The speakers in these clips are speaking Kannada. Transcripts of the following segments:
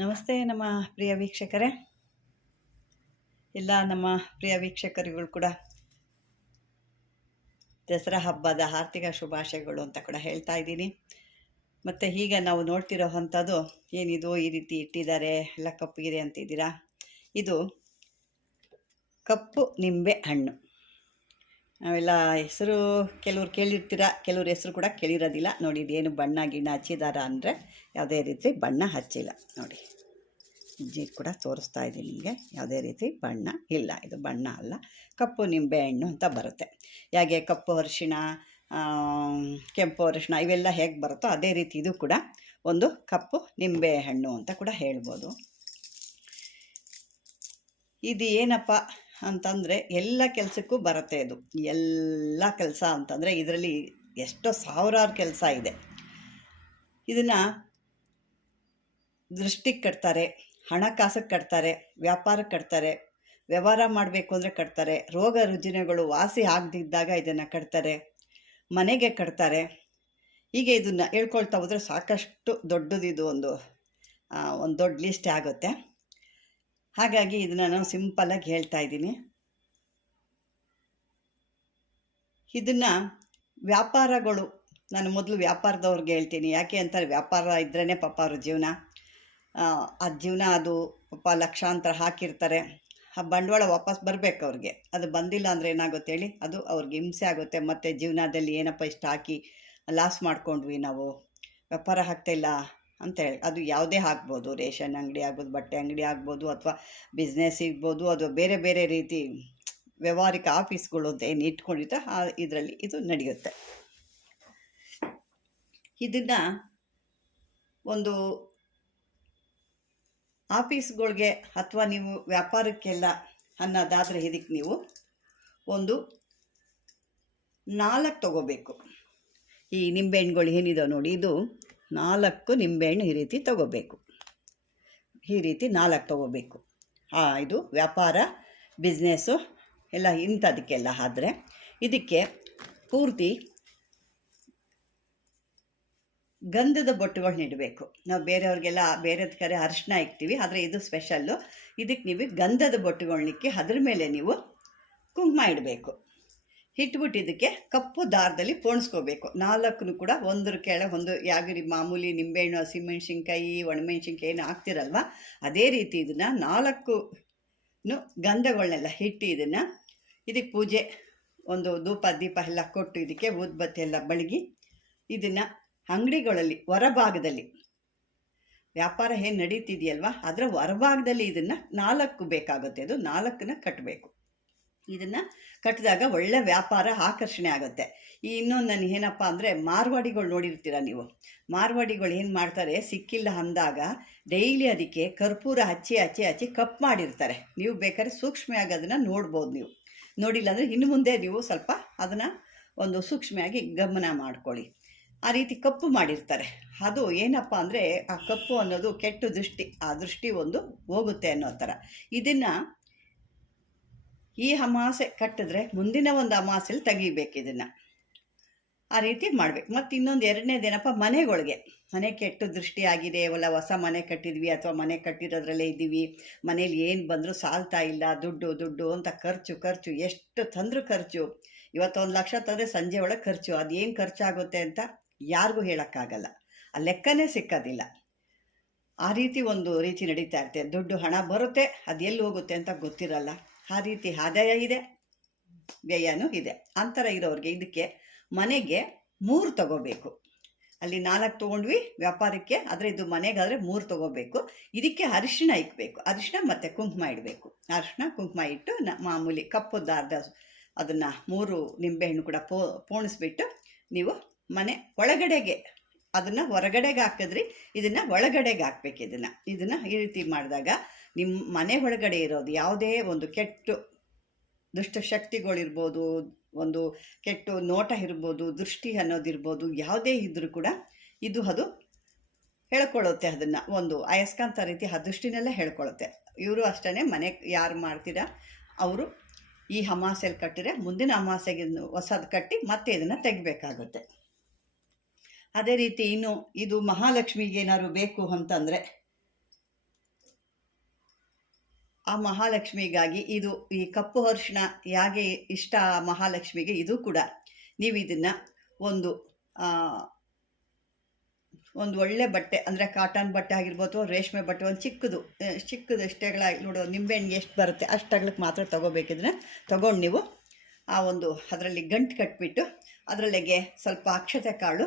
ನಮಸ್ತೆ ನಮ್ಮ ಪ್ರಿಯ ವೀಕ್ಷಕರೇ. ಎಲ್ಲ ನಮ್ಮ ಪ್ರಿಯ ವೀಕ್ಷಕರುಗಳು ಕೂಡ ದಸರಾ ಹಬ್ಬದ ಆರ್ಥಿಕ ಶುಭಾಶಯಗಳು ಅಂತ ಕೂಡ ಹೇಳ್ತಾ ಇದ್ದೀನಿ. ಮತ್ತು ಈಗ ನಾವು ನೋಡ್ತಿರೋ ಅಂಥದ್ದು ಏನಿದು, ಈ ರೀತಿ ಇಟ್ಟಿದ್ದಾರೆ, ಎಲ್ಲ ಕಪ್ಪಿಗಿದೆ ಅಂತಿದ್ದೀರಾ ಇದು ಕಪ್ಪು ನಿಂಬೆ ಹಣ್ಣು. ನಾವೆಲ್ಲ ಹೆಸರು ಕೆಲವ್ರು ಕೇಳಿರ್ತೀರ? ಕೆಲವ್ರ ಹೆಸರು ಕೂಡ ಕೇಳಿರೋದಿಲ್ಲ. ನೋಡಿ, ಇದೇನು ಬಣ್ಣ ಗಿಣ್ಣ ಹಚ್ಚಿದಾರ ಅಂದರೆ ಯಾವುದೇ ರೀತಿ ಬಣ್ಣ ಹಚ್ಚಿಲ್ಲ. ನೋಡಿ ಜಿ ಕೂಡ ತೋರಿಸ್ತಾ ಇದ್ದೀನಿ ನಿಮಗೆ. ಯಾವುದೇ ರೀತಿ ಬಣ್ಣ ಇಲ್ಲ. ಇದು ಬಣ್ಣ ಅಲ್ಲ. ಕಪ್ಪು ನಿಂಬೆ ಹಣ್ಣು ಅಂತ ಬರುತ್ತೆ. ಹೇಗೆ ಕಪ್ಪು ಅರಿಶಿಣ ಕೆಂಪು ಅರಿಶಿಣ ಇವೆಲ್ಲ ಹೇಗೆ ಬರುತ್ತೋ ಅದೇ ರೀತಿ ಇದು ಕೂಡ ಒಂದು ಕಪ್ಪು ನಿಂಬೆ ಹಣ್ಣು ಅಂತ ಕೂಡ ಹೇಳ್ಬೋದು. ಇದು ಏನಪ್ಪ ಅಂತಂದರೆ ಎಲ್ಲ ಕೆಲಸಕ್ಕೂ ಬರುತ್ತೆ ಇದು. ಎಲ್ಲ ಕೆಲಸ ಅಂತಂದರೆ ಇದರಲ್ಲಿ ಎಷ್ಟೋ ಸಾವಿರಾರು ಕೆಲಸ ಇದೆ. ಇದನ್ನು ದೃಷ್ಟಿಗೆ ಕಟ್ತಾರೆ, ಹಣಕಾಸಿಗೆ ಕಟ್ತಾರೆ ವ್ಯಾಪಾರಕ್ಕೆ ಕಟ್ತಾರೆ, ವ್ಯವಹಾರ ಮಾಡಬೇಕು ಅಂದರೆ ಕಟ್ತಾರೆ, ರೋಗ ರುಜಿನಗಳು ವಾಸಿ ಆಗದಿದ್ದಾಗ ಇದನ್ನು ಕಟ್ತಾರೆ, ಮನೆಗೆ ಕಟ್ತಾರೆ. ಹೀಗೆ ಇದನ್ನು ಹೇಳ್ಕೊಳ್ತಾ ಹೋದರೆ ಸಾಕಷ್ಟು ದೊಡ್ಡದಿದು ಒಂದು ಒಂದು ದೊಡ್ಡ ಲಿಸ್ಟ್ ಆಗುತ್ತೆ. ಹಾಗಾಗಿ ಇದನ್ನು ನಾನು ಸಿಂಪಲ್ಲಾಗಿ ಹೇಳ್ತಾ ಇದ್ದೀನಿ. ಇದನ್ನು ವ್ಯಾಪಾರಗಳು, ನಾನು ಮೊದಲು ವ್ಯಾಪಾರದವ್ರಿಗೆ ಹೇಳ್ತೀನಿ. ಯಾಕೆ ಅಂತಾರೆ ವ್ಯಾಪಾರ ಇದ್ರೇ ಪಾಪ ಅವ್ರ ಜೀವನ. ಆ ಜೀವನ ಅದು ಪಾಪ ಲಕ್ಷಾಂತರ ಹಾಕಿರ್ತಾರೆ. ಆ ಬಂಡವಾಳ ವಾಪಸ್ ಬರಬೇಕು ಅವ್ರಿಗೆ. ಅದು ಬಂದಿಲ್ಲ ಅಂದರೆ ಏನಾಗುತ್ತೆ ಹೇಳಿ? ಅದು ಅವ್ರಿಗೆ ಹಿಂಸೆ ಆಗುತ್ತೆ. ಮತ್ತು ಜೀವನದಲ್ಲಿ ಏನಪ್ಪ ಇಷ್ಟು ಹಾಕಿ ಲಾಸ್ ಮಾಡ್ಕೊಂಡ್ವಿ ನಾವು? ವ್ಯಾಪಾರ ಆಗ್ತಾಯಿಲ್ಲ ಅಂತ ಹೇಳಿ. ಅದು ಯಾವುದೇ ಆಗ್ಬೋದು. ರೇಷನ್ ಅಂಗಡಿ ಆಗ್ಬೋದು, ಬಟ್ಟೆ ಅಂಗಡಿ ಆಗ್ಬೋದು ಅಥವಾ ಬಿಸ್ನೆಸ್ ಇರ್ಬೋದು. ಅದು ಬೇರೆ ಬೇರೆ ರೀತಿ ವ್ಯವಹಾರಿಕ ಆಫೀಸ್ಗಳು ಅಂತ ಏನು ಇಟ್ಕೊಂಡಿರ್ತಾರೆ ಆ ಇದರಲ್ಲಿ ಇದು ನಡೆಯುತ್ತೆ. ಇದನ್ನು ಒಂದು ಆಫೀಸ್ಗಳಿಗೆ ಅಥವಾ ನೀವು ವ್ಯಾಪಾರಕ್ಕೆಲ್ಲ ಅನ್ನೋದಾದರೆ ಇದಕ್ಕೆ ನೀವು ಒಂದು ನಾಲ್ಕು ತಗೋಬೇಕು. ಈ ನಿಂಬೆಹಣ್ಣುಗಳು ಏನಿದಾವೆ ನೋಡಿ, ಇದು ನಾಲ್ಕು ನಿಂಬೆಹಣ್ಣು ಈ ರೀತಿ ತಗೋಬೇಕು. ಈ ರೀತಿ ನಾಲ್ಕು ತಗೋಬೇಕು. ಹಾಂ ಇದು ವ್ಯಾಪಾರ ಬಿಸ್ನೆಸ್ಸು ಎಲ್ಲ ಇಂಥದಕ್ಕೆಲ್ಲ ಆದರೆ ಇದಕ್ಕೆ ಪೂರ್ತಿ ಗಂಧದ ಬೊಟ್ಟುಗಳನ್ನ ಇಡಬೇಕು ನಾವು ಬೇರೆಯವ್ರಿಗೆಲ್ಲ ಬೇರೆದ ಕರೆ ಅರಿಶಿನ ಇಕ್ತೀವಿ, ಆದರೆ ಇದು ಸ್ಪೆಷಲ್ಲು. ಇದಕ್ಕೆ ನೀವು ಗಂಧದ ಬೊಟ್ಟುಗಳನ್ನಿಕ್ಕಿ ಅದ್ರ ಮೇಲೆ ನೀವು ಕುಂಕುಮ ಇಡಬೇಕು. ಇಟ್ಬಿಟ್ಟು ಇದಕ್ಕೆ ಕಪ್ಪು ದಾರದಲ್ಲಿ ಪೋಣಿಸ್ಕೋಬೇಕು. ನಾಲ್ಕು ಕೂಡ ಒಂದರ ಕೆಳಗೆ ಒಂದು ಯಾಗಿರಿ ಮಾಮೂಲಿ ನಿಂಬೆಹಣ್ಣು, ಹಸಿಮೆಣ್ಸಿನ್ಕಾಯಿ, ಒಣಮೆಣ್ಸಿನ್ಕಾಯಿ ಏನು ಹಾಕ್ತಿರಲ್ವ? ಅದೇ ರೀತಿ ಇದನ್ನು ನಾಲ್ಕು ಗಂಧಗಳನ್ನೆಲ್ಲ ಹಿಟ್ಟು ಇದನ್ನು ಇದಕ್ಕೆ ಪೂಜೆ ಒಂದು ಧೂಪ, ದೀಪ ಎಲ್ಲ ಕೊಟ್ಟು ಇದಕ್ಕೆ ಊದ್ಬತ್ತಿ ಎಲ್ಲ ಬಳಗಿ ಇದನ್ನು ಅಂಗಡಿಗಳಲ್ಲಿ, ಹೊರಭಾಗದಲ್ಲಿ. ವ್ಯಾಪಾರ ಏನು ನಡೀತಿದೆಯಲ್ವ? ಅದರ ಹೊರಭಾಗದಲ್ಲಿ ಇದನ್ನು ನಾಲ್ಕು ಬೇಕಾಗುತ್ತೆ. ಅದು ನಾಲ್ಕನ್ನ ಕಟ್ಟಬೇಕು ಇದನ್ನು ಕಟ್ಟಿದಾಗ ಒಳ್ಳೆ ವ್ಯಾಪಾರ ಆಕರ್ಷಣೆ ಆಗುತ್ತೆ. ಈ ಇನ್ನೊಂದು ನಾನು ಏನಪ್ಪ ಅಂದರೆ, ಮಾರ್ವಾಡಿಗಳು ನೋಡಿರ್ತೀರ ನೀವು? ಮಾರ್ವಾಡಿಗಳು ಏನು ಮಾಡ್ತಾರೆ? ಸಿಕ್ಕಿಲ್ಲ ಅಂದಾಗ ಡೈಲಿ ಅದಕ್ಕೆ ಕರ್ಪೂರ ಹಚ್ಚಿ ಹಚ್ಚಿ ಹಚ್ಚಿ ಕಪ್ ಮಾಡಿರ್ತಾರೆ. ನೀವು ಬೇಕಾದ್ರೆ ಸೂಕ್ಷ್ಮವಾಗಿ ಅದನ್ನು ನೋಡ್ಬೋದು ನೀವು. ನೋಡಿಲ್ಲ ಅಂದರೆ ಇನ್ನು ಮುಂದೆ ನೀವು ಸ್ವಲ್ಪ ಅದನ್ನು ಒಂದು ಸೂಕ್ಷ್ಮವಾಗಿ ಗಮನ ಮಾಡ್ಕೊಳ್ಳಿ. ಆ ರೀತಿ ಕಪ್ಪು ಮಾಡಿರ್ತಾರೆ. ಅದು ಏನಪ್ಪ ಅಂದರೆ ಆ ಕಪ್ಪು ಅನ್ನೋದು ಕೆಟ್ಟ ದೃಷ್ಟಿ, ಆ ದೃಷ್ಟಿ ಒಂದು ಹೋಗುತ್ತೆ ಅನ್ನೋ ಥರ. ಇದನ್ನು ಈ ಅಮಾಸೆ ಕಟ್ಟಿದ್ರೆ ಮುಂದಿನ ಒಂದು ಅಮಾಸೆಲಿ ತೆಗಿಬೇಕು ಇದನ್ನು. ಆ ರೀತಿ ಮಾಡಬೇಕು. ಮತ್ತು ಇನ್ನೊಂದು ಎರಡನೇದೇನಪ್ಪ ಮನೆಗಳಿಗೆ. ಮನೆ ಕೆಟ್ಟು ದೃಷ್ಟಿ ಆಗಿದೆ ಒಲ್ಲ ಹೊಸ ಮನೆ ಕಟ್ಟಿದ್ವಿ ಅಥವಾ ಮನೆ ಕಟ್ಟಿರೋದ್ರಲ್ಲೇ ಇದ್ದೀವಿ, ಮನೇಲಿ ಏನು ಬಂದರೂ ಸಾಲ್ತಾ ಇಲ್ಲ, ದುಡ್ಡು ದುಡ್ಡು ಅಂತ ಖರ್ಚು ಖರ್ಚು, ಎಷ್ಟು ತಂದರೂ ಖರ್ಚು. ಇವತ್ತೊಂದು ಲಕ್ಷ ತಂದರೆ ಸಂಜೆ ಒಳಗೆ ಖರ್ಚು. ಅದು ಏನು ಖರ್ಚಾಗುತ್ತೆ ಅಂತ ಯಾರಿಗೂ ಹೇಳೋಕ್ಕಾಗಲ್ಲ. ಆ ಲೆಕ್ಕನೇ ಸಿಕ್ಕೋದಿಲ್ಲ. ಆ ರೀತಿ ಒಂದು ರೀತಿ ನಡೀತಾ ಇರುತ್ತೆ. ದುಡ್ಡು ಹಣ ಬರುತ್ತೆ, ಅದು ಎಲ್ಲಿ ಹೋಗುತ್ತೆ ಅಂತ ಗೊತ್ತಿರಲ್ಲ. ಆ ರೀತಿ ಆದಾಯ ಇದೆ, ವ್ಯಯನೂ ಇದೆ. ಅಂತರ ಇರೋರಿಗೆ ಇದಕ್ಕೆ ಮನೆಗೆ ಮೂರು ತಗೋಬೇಕು. ಅಲ್ಲಿ ನಾಲ್ಕು ತೊಗೊಂಡ್ವಿ, ವ್ಯಾಪಾರಕ್ಕೆ ಆದರೆ ಇದು ಮನೆಗಾದರೆ ಮೂರು ತೊಗೋಬೇಕು. ಇದಕ್ಕೆ ಅರಿಶಿಣ ಇಕ್ಕಬೇಕು ಅರಿಶಿಣ ಮತ್ತು ಕುಂಕುಮ ಇಡಬೇಕು. ಅರಿಶಿಣ, ಕುಂಕುಮ ಇಟ್ಟು ಮಾಮೂಲಿ ಕಪ್ಪು ದಾರ್ದ ಅದನ್ನು ಮೂರು ನಿಂಬೆಹಣ್ಣು ಕೂಡ ಪೋ, ಪೋಣಿಸ್ಬಿಟ್ಟು ನೀವು ಮನೆ ಒಳಗಡೆಗೆ. ಅದನ್ನು ಹೊರಗಡೆಗೆ ಹಾಕಿದ್ರಿ, ಇದನ್ನು ಒಳಗಡೆಗೆ ಹಾಕ್ಬೇಕು ಇದನ್ನು. ಇದನ್ನು ಈ ರೀತಿ ಮಾಡಿದಾಗ ನಿಮ್ಮ ಮನೆ ಒಳಗಡೆ ಇರೋದು ಯಾವುದೇ ಒಂದು ಕೆಟ್ಟು ದುಷ್ಟಶಕ್ತಿಗಳಿರ್ಬೋದು ಒಂದು ಕೆಟ್ಟು ನೋಟ ಇರ್ಬೋದು, ದೃಷ್ಟಿ ಅನ್ನೋದಿರ್ಬೋದು ಯಾವುದೇ ಇದ್ದರೂ ಕೂಡ ಇದು ಅದು ಹೇಳ್ಕೊಳ್ಳುತ್ತೆ ಅದನ್ನು. ಒಂದು ಅಯಸ್ಕಾಂತ ರೀತಿ ಆ ದೃಷ್ಟಿನೆಲ್ಲ ಹೇಳ್ಕೊಳ್ಳುತ್ತೆ. ಇವರು ಅಷ್ಟೇ ಮನೆ ಯಾರು ಮಾಡ್ತೀರಾ, ಅವರು ಈ ಅಮಾಸೆಯಲ್ಲಿ ಕಟ್ಟಿದ್ರೆ ಮುಂದಿನ ಅಮಾಸೆಗೆ ಹೊಸದು ಕಟ್ಟಿ ಮತ್ತೆ ಇದನ್ನು ತೆಗಿಬೇಕಾಗುತ್ತೆ. ಅದೇ ರೀತಿ ಇನ್ನು ಇದು ಮಹಾಲಕ್ಷ್ಮಿಗೆ ಏನಾದ್ರು ಬೇಕು ಅಂತಂದರೆ ಆ ಮಹಾಲಕ್ಷ್ಮಿಗಾಗಿ ಇದು ಈ ಕಪ್ಪು ಹರ್ಷಣ ಹೇಗೆ ಇಷ್ಟ ಆ ಮಹಾಲಕ್ಷ್ಮಿಗೆ ಇದು ಕೂಡ. ನೀವು ಇದನ್ನು ಒಂದು ಒಂದು ಒಳ್ಳೆ ಬಟ್ಟೆ, ಅಂದರೆ ಕಾಟನ್ ಬಟ್ಟೆ ಆಗಿರ್ಬೋದು, ರೇಷ್ಮೆ ಬಟ್ಟೆ, ಒಂದು ಚಿಕ್ಕದು ಚಿಕ್ಕದು ಎಷ್ಟೆಗಳ ನೋಡು ನಿಂಬೆಹಣ್ಣಿಗೆ ಎಷ್ಟು ಬರುತ್ತೆ ಅಷ್ಟು ಮಾತ್ರ ತೊಗೋಬೇಕಿದ್ರೆ ತೊಗೊಂಡು ನೀವು ಆ ಒಂದು ಅದರಲ್ಲಿ ಗಂಟು ಕಟ್ಬಿಟ್ಟು, ಅದರಲ್ಲಿಗೆ ಸ್ವಲ್ಪ ಅಕ್ಷತೆ ಕಾಳು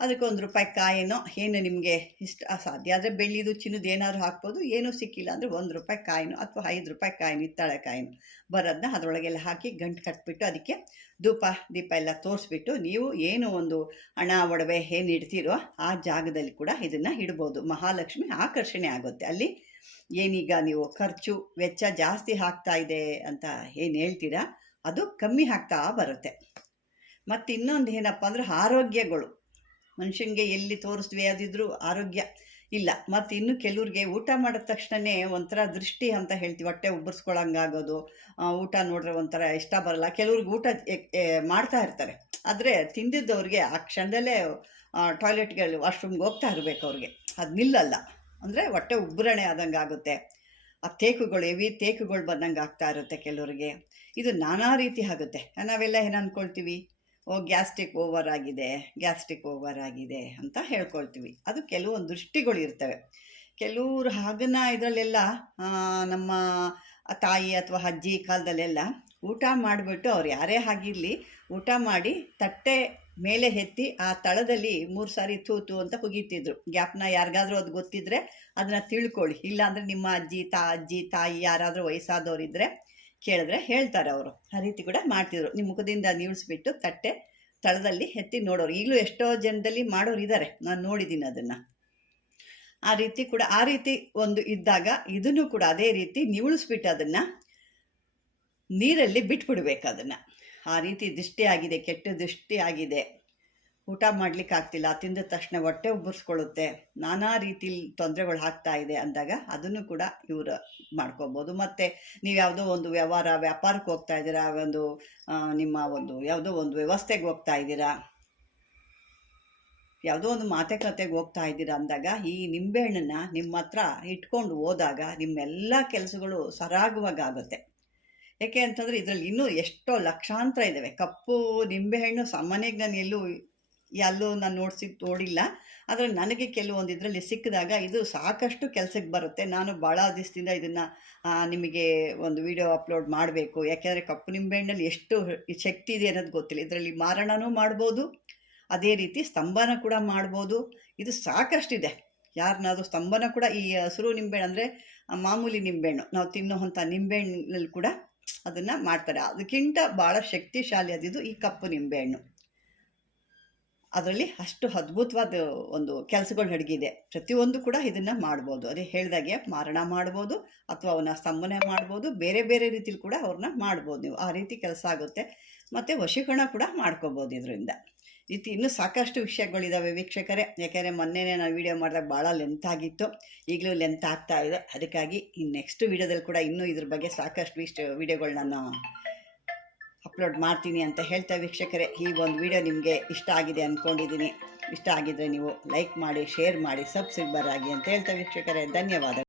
ಅದಕ್ಕೆ ಒಂದು ರೂಪಾಯಿ ಕಾಯಿನೋ ಏನು ನಿಮಗೆ ಇಷ್ಟ ಸಾಧ್ಯ ಆದರೆ ಬೆಳ್ಳಿದು ಚಿನ್ನದ ಏನಾದರೂ ಹಾಕ್ಬೋದು, ಏನೂ ಸಿಕ್ಕಿಲ್ಲ ಅಂದರೆ ಒಂದು ರೂಪಾಯಿ ಕಾಯಿನೋ ಅಥವಾ ಐದು ರೂಪಾಯಿ ಕಾಯಿನ ಇತ್ತಾಳೆ ಕಾಯಿನೋ ಬರೋದನ್ನ ಅದರೊಳಗೆಲ್ಲ ಹಾಕಿ ಗಂಟು ಕಟ್ಬಿಟ್ಟು ಅದಕ್ಕೆ ಧೂಪ, ದೀಪ ಎಲ್ಲ ತೋರಿಸ್ಬಿಟ್ಟು ನೀವು ಏನು ಒಂದು ಹಣ, ಒಡವೆ ಏನು ಇಡ್ತೀರೋ ಆ ಜಾಗದಲ್ಲಿ ಕೂಡ ಇದನ್ನು ಇಡ್ಬೋದು. ಮಹಾಲಕ್ಷ್ಮಿ ಆಕರ್ಷಣೆ ಆಗುತ್ತೆ. ಅಲ್ಲಿ ಏನೀಗ ನೀವು ಖರ್ಚು, ವೆಚ್ಚ ಜಾಸ್ತಿ ಹಾಕ್ತಾ ಇದೆ ಅಂತ ಏನು ಹೇಳ್ತೀರಾ, ಅದು ಕಮ್ಮಿ ಹಾಕ್ತಾ ಬರುತ್ತೆ. ಮತ್ತು ಇನ್ನೊಂದು ಏನಪ್ಪ ಅಂದ್ರೆ ಆರೋಗ್ಯಗಳು. ಮನುಷ್ಯನಿಗೆ ಎಲ್ಲಿ ತೋರಿಸ್ದ್ವಿ ಅದಿದ್ರು ಆರೋಗ್ಯ ಇಲ್ಲ. ಮತ್ತು ಇನ್ನು ಕೆಲವ್ರಿಗೆ ಊಟ ಮಾಡಿದ ತಕ್ಷಣವೇ ಒಂಥರ ದೃಷ್ಟಿ ಅಂತ ಹೇಳ್ತೀವಿ. ಹೊಟ್ಟೆ ಉಬ್ಬರ್ಸ್ಕೊಳಂಗಾಗೋದು ಊಟ ನೋಡ್ರೆ ಒಂಥರ ಇಷ್ಟ ಬರಲ್ಲ. ಕೆಲವ್ರಿಗೆ ಊಟ ಮಾಡ್ತಾ ಇರ್ತಾರೆ. ಆದರೆ ತಿಂದಿದ್ದವ್ರಿಗೆ ಆ ಕ್ಷಣದಲ್ಲೇ ಟಾಯ್ಲೆಟ್ಗೆ ವಾಶ್ರೂಮ್ಗೆ ಹೋಗ್ತಾ ಇರಬೇಕು ಅವ್ರಿಗೆ. ಅದು ನಿಲ್ಲಲ್ಲ. ಅಂದರೆ ಹೊಟ್ಟೆ ಉಬ್ಬರಣೆ ಆದಂಗೆ ಆಗುತ್ತೆ. ಆ ತೇಕುಗಳು ಎವಿ ತೇಕುಗಳು ಬಂದಂಗೆ ಆಗ್ತಾ ಇರುತ್ತೆ ಕೆಲವರಿಗೆ. ಇದು ನಾನಾ ರೀತಿ ಆಗುತ್ತೆ. ನಾವೆಲ್ಲ ಏನು ಅಂದ್ಕೊಳ್ತೀವಿ ಓ, ಗ್ಯಾಸ್ಟ್ರಿಕ್ ಓವರ್ ಆಗಿದೆ, ಗ್ಯಾಸ್ಟ್ರಿಕ್ ಓವರ್ ಆಗಿದೆ ಅಂತ ಹೇಳ್ಕೊಳ್ತೀವಿ. ಅದು ಕೆಲವೊಂದು ದೃಷ್ಟಿಗಳು ಇರ್ತವೆ. ಕೆಲವರು ಹಾಗನ್ನ ಇದರಲ್ಲೆಲ್ಲ ನಮ್ಮ ತಾಯಿ ಅಥವಾ ಅಜ್ಜಿ ಕಾಲದಲ್ಲೆಲ್ಲ ಊಟ ಮಾಡಿಬಿಟ್ಟು ಅವ್ರು ಯಾರೇ ಆಗಿರಲಿ ಊಟ ಮಾಡಿ ತಟ್ಟೆ ಮೇಲೆ ಎತ್ತಿ ಆ ತಳದಲ್ಲಿ ಮೂರು ಸಾರಿ ತೂತು ಅಂತ ಕುಗೀತಿದ್ರು. ಗ್ಯಾಪ್ನ ಯಾರಿಗಾದ್ರೂ ಅದು ಗೊತ್ತಿದ್ರೆ ಅದನ್ನ ತಿಳ್ಕೊಳ್ಳಿ. ಇಲ್ಲಾಂದರೆ ನಿಮ್ಮ ಅಜ್ಜಿ, ತಾ, ಅಜ್ಜಿ, ತಾಯಿ ಯಾರಾದರೂ ವಯಸ್ಸಾದವರಿದ್ದರೆ ಕೇಳಿದ್ರೆ ಹೇಳ್ತಾರೆ ಅವರು. ಆ ರೀತಿ ಕೂಡ ಮಾಡ್ತಿದ್ರು. ನಿಮ್ಮ ಮುಖದಿಂದ ನೀಳಿಸ್ಬಿಟ್ಟು ತಟ್ಟೆ ತಳದಲ್ಲಿ ಎತ್ತಿ ನೋಡೋರು. ಈಗಲೂ ಎಷ್ಟೋ ಜನದಲ್ಲಿ ಮಾಡೋರು ಇದ್ದಾರೆ ನಾನು ನೋಡಿದ್ದೀನಿ ಅದನ್ನು. ಆ ರೀತಿ ಕೂಡ, ಆ ರೀತಿ ಒಂದು ಇದ್ದಾಗ ಇದನ್ನು ಕೂಡ ಅದೇ ರೀತಿ ನಿವುಳಿಸ್ಬಿಟ್ಟು ಅದನ್ನು ನೀರಲ್ಲಿ ಬಿಟ್ಬಿಡ್ಬೇಕು ಅದನ್ನು. ಆ ರೀತಿ ದೃಷ್ಟಿ ಆಗಿದೆ ಕೆಟ್ಟ ದೃಷ್ಟಿ ಆಗಿದೆ ಊಟ ಮಾಡ್ಲಿಕ್ಕೆ ಆಗ್ತಿಲ್ಲ. ತಿಂದ ತಕ್ಷಣ ಹೊಟ್ಟೆ ಉಬ್ಬರಿಸ್ಕೊಳ್ಳುತ್ತೆ ನಾನಾ ರೀತಿಲಿ ತೊಂದರೆಗಳು ಆಗ್ತಾ ಇದೆ ಅಂದಾಗ ಅದನ್ನು ಕೂಡ ಇವರು ಮಾಡ್ಕೋಬೋದು. ಮತ್ತು ನೀವು ಯಾವುದೋ ಒಂದು ವ್ಯವಹಾರ, ವ್ಯಾಪಾರಕ್ಕೆ ಹೋಗ್ತಾ ಇದ್ದೀರಾ? ಒಂದು ನಿಮ್ಮ ಒಂದು ಯಾವುದೋ ಒಂದು ವ್ಯವಸ್ಥೆಗೆ ಹೋಗ್ತಾ ಇದ್ದೀರಾ? ಯಾವುದೋ ಒಂದು ಮಾತುಕತೆಗೆ ಹೋಗ್ತಾ ಇದ್ದೀರಾ ಅಂದಾಗ ಈ ನಿಂಬೆಹಣ್ಣನ್ನು ನಿಮ್ಮ ಹತ್ರ ಇಟ್ಕೊಂಡು ಹೋದಾಗ ನಿಮ್ಮೆಲ್ಲ ಕೆಲಸಗಳು ಸರಾಗವಾಗಿ ಆಗುತ್ತೆ ಯಾಕೆ ಅಂತಂದರೆ ಇದರಲ್ಲಿ ಇನ್ನೂ ಎಷ್ಟೋ ಲಕ್ಷಾಂತರ ಇದ್ದಾವೆ ಕಪ್ಪು ನಿಂಬೆಹಣ್ಣು ಸಾಮಾನ್ಯವಾಗಿ ನಾನು ಎಲ್ಲೂ ಎಲ್ಲೂ ನಾನು ನೋಡಿಸಿ ನೋಡಿಲ್ಲ ಆದರೆ ನನಗೆ ಕೆಲವೊಂದು ಇದರಲ್ಲಿ ಸಿಕ್ಕಿದಾಗ ಇದು ಸಾಕಷ್ಟು ಕೆಲಸಕ್ಕೆ ಬರುತ್ತೆ. ನಾನು ಭಾಳ ದಿವಸದಿಂದ ಇದನ್ನು ನಿಮಗೆ ಒಂದು ವಿಡಿಯೋ ಅಪ್ಲೋಡ್ ಮಾಡಬೇಕು. ಯಾಕೆಂದರೆ ಕಪ್ಪು ನಿಂಬೆಹಣ್ಣಲ್ಲಿ ಎಷ್ಟು ಶಕ್ತಿ ಇದೆ ಅನ್ನೋದು ಗೊತ್ತಿಲ್ಲ. ಇದರಲ್ಲಿ ಮಾರಣನೂ ಮಾಡ್ಬೋದು, ಅದೇ ರೀತಿ ಸ್ತಂಭನ ಕೂಡ ಮಾಡ್ಬೋದು. ಇದು ಸಾಕಷ್ಟಿದೆ. ಯಾರನ್ನಾದ್ರೂ ಸ್ತಂಭನ ಕೂಡ ಈ ಹಸಿರು ನಿಂಬೆಹಣ್ಣು ಅಂದರೆ ಮಾಮೂಲಿ ನಿಂಬೆಹಣ್ಣು. ನಾವು ತಿನ್ನುವಂಥ ನಿಂಬೆಹಣ್ಣಲ್ಲಿ ಕೂಡ ಅದನ್ನು ಮಾಡ್ತಾರೆ. ಅದಕ್ಕಿಂತ ಭಾಳ ಶಕ್ತಿಶಾಲಿ ಅದಿದು ಈ ಕಪ್ಪು ನಿಂಬೆಹಣ್ಣು. ಅದರಲ್ಲಿ ಅಷ್ಟು ಅದ್ಭುತವಾದ ಒಂದು ಕೆಲಸಗಳು ನಡೆಗಿದೆ. ಪ್ರತಿಯೊಂದು ಕೂಡ ಇದನ್ನು ಮಾಡ್ಬೋದು. ಅದೇ ಹೇಳಿದಾಗೆ ಮಾರಣ ಮಾಡ್ಬೋದು ಅಥವಾ ಅವನ್ನ ಸ್ತಂಭನೆ ಮಾಡ್ಬೋದು. ಬೇರೆ ಬೇರೆ ರೀತಿಲಿ ಕೂಡ ಅವ್ರನ್ನ ಮಾಡ್ಬೋದು ನೀವು. ಆ ರೀತಿ ಕೆಲಸ ಆಗುತ್ತೆ. ಮತ್ತು ವಶೀಕರಣ ಕೂಡ ಮಾಡ್ಕೋಬೋದು ಇದರಿಂದ. ರೀತಿ ಇನ್ನೂ ಸಾಕಷ್ಟು ವಿಷಯಗಳಿದ್ದಾವೆ ವೀಕ್ಷಕರೇ. ಯಾಕೆಂದರೆ ಮೊನ್ನೆನೇ ನಾನು ವೀಡಿಯೋ ಮಾಡಿದಾಗ ಭಾಳ ಲೆಂತ್ ಆಗಿತ್ತು. ಈಗಲೂ ಲೆಂತ್ ಆಗ್ತಾ ಇದೆ. ಅದಕ್ಕಾಗಿ ಇನ್ನು ನೆಕ್ಸ್ಟ್ ವೀಡಿಯೋದಲ್ಲಿ ಕೂಡ ಇನ್ನೂ ಇದ್ರ ಬಗ್ಗೆ ಸಾಕಷ್ಟು ಇಷ್ಟು ವೀಡಿಯೋಗಳು ನಾನು ಅಪ್ಲೋಡ್ ಮಾಡ್ತೀನಿ ಅಂತ ಹೇಳ್ತಾ ವೀಕ್ಷಕರೇ, ಈ ಒಂದು ವಿಡಿಯೋ ನಿಮಗೆ ಇಷ್ಟ ಆಗಿದೆ ಅಂದ್ಕೊಂಡಿದ್ದೀನಿ ಇಷ್ಟ ಆಗಿದ್ರೆ ನೀವು ಲೈಕ್ ಮಾಡಿ, ಶೇರ್ ಮಾಡಿ, ಸಬ್ಸ್ಕ್ರೈಬರ್ ಆಗಿ ಅಂತ ಹೇಳ್ತಾ ವೀಕ್ಷಕರೇ, ಧನ್ಯವಾದ.